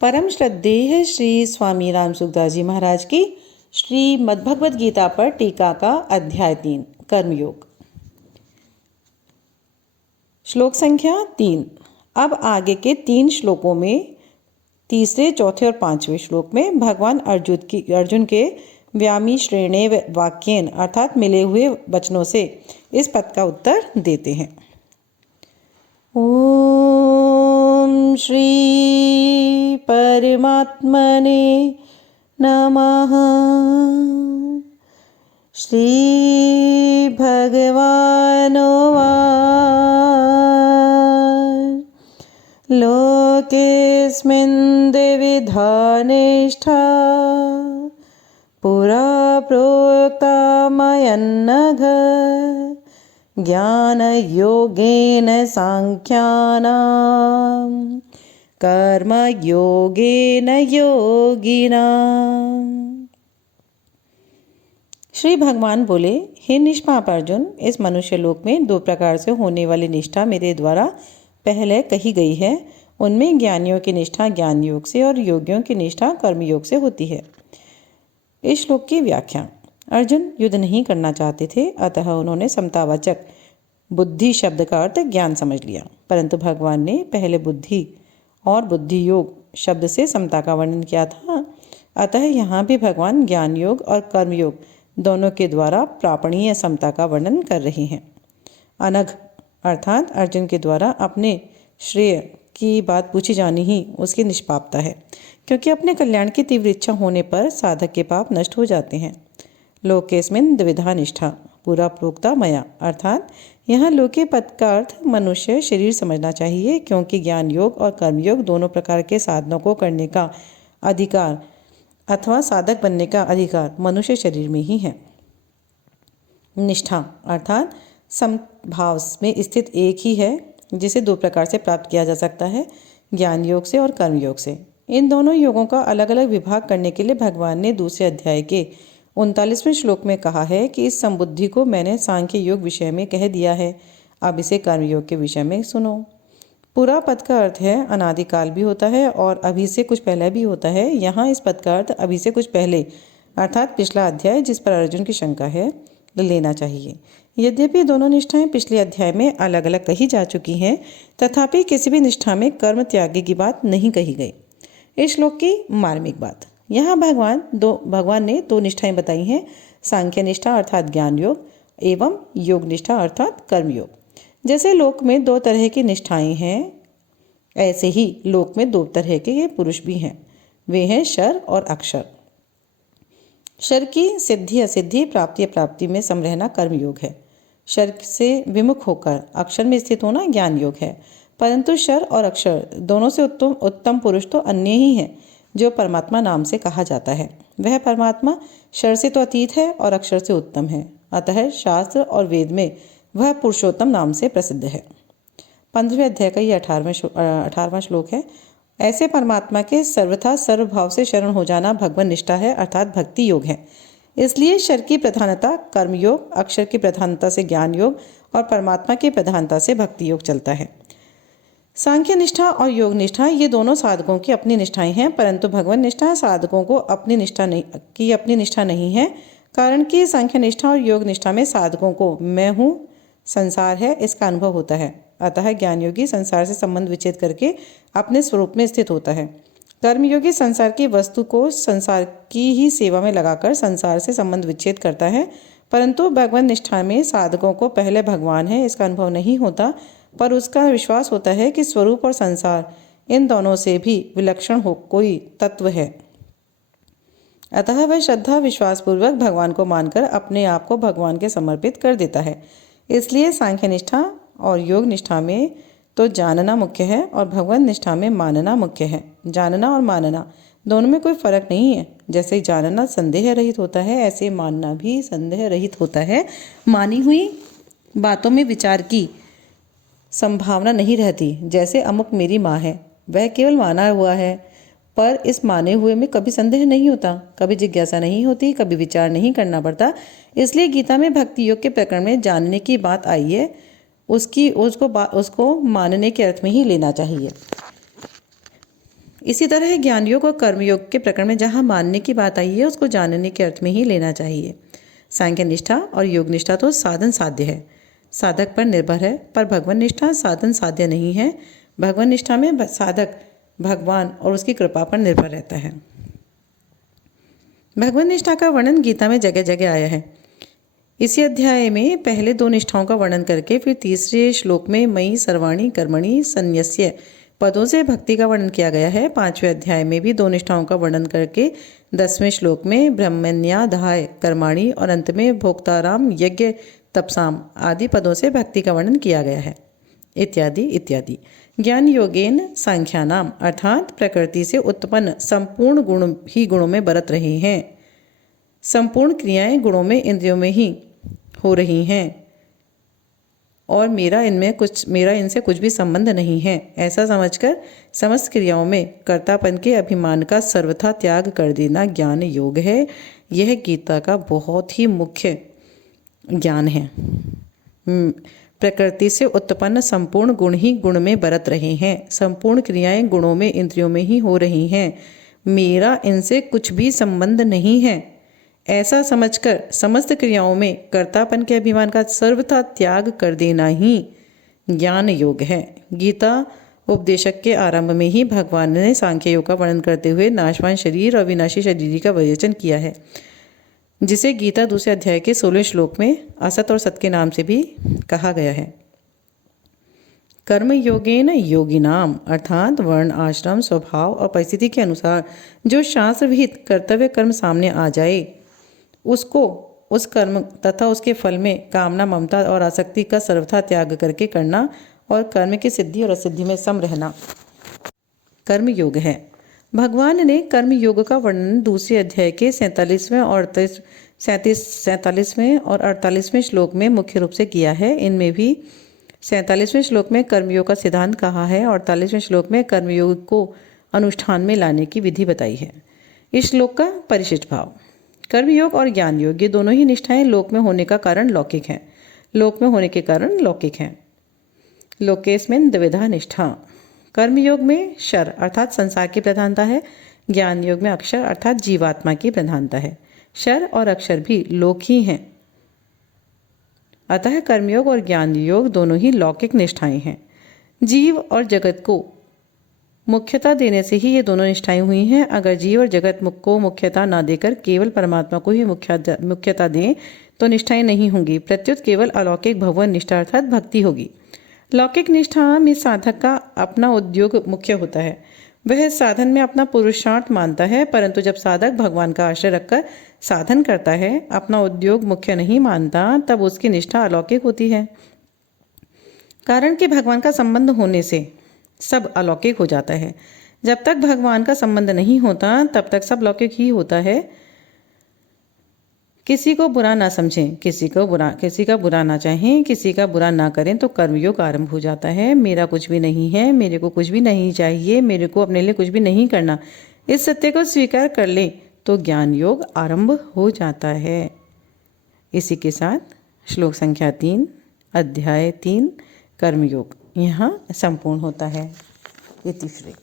परम श्रद्धेय श्री स्वामी राम सुखदास जी महाराज की श्रीमद् भगवद गीता पर टीका का अध्याय 3 कर्मयोग। श्लोक संख्या 3। अब आगे के 3 श्लोकों में तीसरे, चौथे और 5वें श्लोक में भगवान अर्जुन के व्यामी श्रेणे वाक्येन अर्थात मिले हुए वचनों से इस पद का उत्तर देते हैं। ओम श्री परमात्मने नमः। श्री भगवानुवाच लोकेऽस्मिन् द्विविधा निष्ठा पुरा प्रोक्ता मयन्नघ ज्ञानयोगेन सांख्यानां कर्मयोगेन योगिनाम्। श्री भगवान बोले, हे निष्पाप अर्जुन, इस मनुष्य लोक में 2 प्रकार से होने वाली निष्ठा मेरे द्वारा पहले कही गई है। उनमें ज्ञानियों की निष्ठा ज्ञान योग से और योगियों की निष्ठा कर्म योग से होती है। इस श्लोक की व्याख्या। अर्जुन युद्ध नहीं करना चाहते थे, अतः उन्होंने समतावाचक बुद्धि शब्द का अर्थ ज्ञान समझ लिया, परंतु भगवान ने पहले बुद्धि और बुद्धि योग शब्द से समता का वर्णन किया था। अतः यहाँ भी भगवान ज्ञान योग और कर्म योग दोनों के द्वारा प्रापणीय समता का वर्णन कर रहे हैं। अनघ अर्थात अर्जुन के द्वारा अपने श्रेय की बात पूछी जानी ही उसकी निष्पापता है, क्योंकि अपने कल्याण की तीव्र इच्छा होने पर साधक के पाप नष्ट हो जाते हैं। लोकेस्मिन् द्विविधा निष्ठा पूरा प्रोक्ता मया अर्थात यहाँ लोके पद का अर्थ मनुष्य शरीर समझना चाहिए, क्योंकि ज्ञान योग और कर्म योग दोनों प्रकार के साधनों को करने का अधिकार अथवा साधक बनने का अधिकार मनुष्य शरीर में ही है। निष्ठा अर्थात समभाव में स्थित एक ही है, जिसे 2 प्रकार से प्राप्त किया जा सकता है, ज्ञान योग से और कर्म योग से। इन दोनों योगों का अलग अलग विभाग करने के लिए भगवान ने दूसरे अध्याय के 39वें श्लोक में कहा है कि इस संबुद्धि को मैंने सांख्य योग विषय में कह दिया है, अब इसे कर्म योग के विषय में सुनो। पूरा पद का अर्थ है अनादिकाल भी होता है और अभी से कुछ पहले भी होता है। यहाँ इस पद का अर्थ अभी से कुछ पहले अर्थात पिछला अध्याय जिस पर अर्जुन की शंका है लेना चाहिए। यद्यपि दोनों निष्ठाएं पिछले अध्याय में अलग अलग कही जा चुकी हैं, तथापि किसी भी निष्ठा में कर्म त्यागी की बात नहीं कही गई। इस श्लोक की मार्मिक बात। यहाँ भगवान ने 2 निष्ठाएं बताई हैं, सांख्य निष्ठा अर्थात ज्ञान योग एवं योग निष्ठा अर्थात कर्म योग। जैसे लोक में 2 तरह की निष्ठाएं हैं, ऐसे ही लोक में 2 तरह के पुरुष भी हैं। वे हैं शर और अक्षर। शर की सिद्धि असिद्धि प्राप्ति अप्राप्ति में सम रहना कर्म योग है। शर से विमुख होकर अक्षर में स्थित होना ज्ञान योग है। परंतु शर और अक्षर दोनों से उत्तम पुरुष तो अन्य ही है, जो परमात्मा नाम से कहा जाता है। वह परमात्मा शर से तो अतीत है और अक्षर से उत्तम है, अतः शास्त्र और वेद में वह पुरुषोत्तम नाम से प्रसिद्ध है। 15वें अध्याय का ये 18वां श्लोक है। ऐसे परमात्मा के सर्वथा सर्वभाव से शरण हो जाना भगवान निष्ठा है अर्थात भक्ति योग है। इसलिए शर की प्रधानता कर्म योग, अक्षर की प्रधानता से ज्ञान योग और परमात्मा की प्रधानता से भक्ति योग चलता है। सांख्य निष्ठा और योग निष्ठा ये दोनों साधकों की अपनी निष्ठाएं हैं, परंतु भगवान निष्ठा साधकों को अपनी निष्ठा नहीं है, कारण कि सांख्य निष्ठा और योग निष्ठा में साधकों को मैं हूँ, संसार है, इसका अनुभव होता है। अतः ज्ञान योगी संसार से संबंध विच्छेद करके अपने स्वरूप में स्थित होता है। कर्मयोगी संसार की वस्तु को संसार की ही सेवा में लगाकर संसार से संबंध विच्छेद करता है, परंतु भगवान निष्ठा में साधकों को पहले भगवान है इसका अनुभव नहीं होता, पर उसका विश्वास होता है कि स्वरूप और संसार इन दोनों से भी विलक्षण हो कोई तत्व है। अतः वह श्रद्धा विश्वास पूर्वक भगवान को मानकर अपने आप को भगवान के समर्पित कर देता है। इसलिए सांख्य निष्ठा और योग निष्ठा में तो जानना मुख्य है और भगवान निष्ठा में मानना मुख्य है। जानना और मानना दोनों में कोई फर्क नहीं है। जैसे जानना संदेह रहित होता है, ऐसे मानना भी संदेह रहित होता है। मानी हुई बातों में विचार की संभावना नहीं रहती। जैसे अमुक मेरी माँ है, वह केवल माना हुआ है, पर इस माने हुए में कभी संदेह नहीं होता, कभी जिज्ञासा नहीं होती, कभी विचार नहीं करना पड़ता। इसलिए गीता में भक्ति योग के प्रकरण में जानने की बात आई है, उसको मानने के अर्थ में ही लेना चाहिए। इसी तरह ज्ञान योग और कर्मयोग के प्रकरण में जहाँ मानने की बात आई है उसको जानने के अर्थ में ही लेना चाहिए। सांख्य निष्ठा और योग निष्ठा तो साधन साध्य है, साधक पर निर्भर है, पर भगवान निष्ठा साधन साध्य नहीं है। भगवान निष्ठा में साधक भगवान और उसकी कृपा पर निर्भर रहता है। भगवान निष्ठा का वर्णन गीता में जगह जगह आया है। इसी अध्याय में पहले 2 निष्ठाओं का वर्णन करके फिर तीसरे श्लोक में मयि सर्वाणि कर्मणि संन्यस्य पदों से भक्ति का वर्णन किया गया है। 5वें अध्याय में भी 2 निष्ठाओं का वर्णन करके 10वें श्लोक में ब्रह्मण्याधाय कर्माणि और अंत में भोक्ताराम यज्ञ तपसाम आदि पदों से भक्ति का वर्णन किया गया है, इत्यादि इत्यादि। ज्ञान योगेन सांख्यानाम अर्थात प्रकृति से उत्पन्न संपूर्ण गुण ही गुणों में बरत रहे हैं। संपूर्ण क्रियाएं गुणों में इंद्रियों में ही हो रही हैं और मेरा इनसे कुछ भी संबंध नहीं है, ऐसा समझकर समस्त क्रियाओं में कर्तापन के अभिमान का सर्वथा त्याग कर देना ज्ञान योग है। यह गीता का बहुत ही मुख्य ज्ञान है। प्रकृति से उत्पन्न संपूर्ण गुण ही गुण में बरत रहे हैं। संपूर्ण क्रियाएं गुणों में इंद्रियों में ही हो रही हैं, मेरा इनसे कुछ भी संबंध नहीं है, ऐसा समझकर समस्त क्रियाओं में कर्तापन के अभिमान का सर्वथा त्याग कर देना ही ज्ञान योग है। गीता उपदेशक के आरंभ में ही भगवान ने सांख्य योग का वर्णन करते हुए नाशवान शरीर और विनाशी शरीर का विवेचन किया है, जिसे गीता दूसरे अध्याय के 16वें श्लोक में असत और सत के नाम से भी कहा गया है। कर्म योगेन योगिनाम अर्थात वर्ण आश्रम स्वभाव और परिस्थिति के अनुसार जो शास्त्र विहित कर्तव्य कर्म सामने आ जाए उसको उस कर्म तथा उसके फल में कामना ममता और आसक्ति का सर्वथा त्याग करके करना और कर्म की सिद्धि और असिद्धि में सम रहना कर्म योग है। भगवान ने कर्म योग का वर्णन दूसरे अध्याय के 47वें और 48वें श्लोक में मुख्य रूप से किया है। इनमें भी 47वें श्लोक में कर्मयोग का सिद्धांत कहा है और 48वें श्लोक में कर्मयोग को अनुष्ठान में लाने की विधि बताई है। इस श्लोक का परिशिष्ट भाव। कर्मयोग और ज्ञान योग ये दोनों ही निष्ठाएं लोक में होने का कारण लौकिक हैं, लोक में होने के कारण लौकिक हैं। लोकेस्मिन् द्विधा निष्ठा। कर्मयोग में शर अर्थात संसार की प्रधानता है, ज्ञान योग में अक्षर अर्थात जीवात्मा की प्रधानता है। शर और अक्षर भी लोक ही हैं, अतः कर्मयोग और ज्ञान योग दोनों ही लौकिक निष्ठाएं हैं। जीव और जगत को मुख्यता देने से ही ये दोनों निष्ठाएं हुई हैं। अगर जीव और जगत को मुख्यता ना देकर केवल परमात्मा को ही मुख्यता दें तो निष्ठाएं नहीं होंगी, प्रत्युत केवल अलौकिक भगवान निष्ठा अर्थात भक्ति होगी। लौकिक निष्ठा में साधक का अपना उद्योग मुख्य होता है, वह साधन में अपना पुरुषार्थ मानता है, परंतु जब साधक भगवान का आश्रय रखकर साधन करता है, अपना उद्योग मुख्य नहीं मानता, तब उसकी निष्ठा अलौकिक होती है। कारण कि भगवान का संबंध होने से सब अलौकिक हो जाता है। जब तक भगवान का संबंध नहीं होता तब तक सब लौकिक ही होता है। किसी को बुरा ना समझें, किसी का बुरा ना चाहें, किसी का बुरा ना करें तो कर्मयोग आरंभ हो जाता है। मेरा कुछ भी नहीं है, मेरे को कुछ भी नहीं चाहिए, मेरे को अपने लिए कुछ भी नहीं करना, इस सत्य को स्वीकार कर ले तो ज्ञान योग आरंभ हो जाता है। इसी के साथ श्लोक संख्या 3 अध्याय 3 कर्मयोग यहाँ संपूर्ण होता है। इति श्री।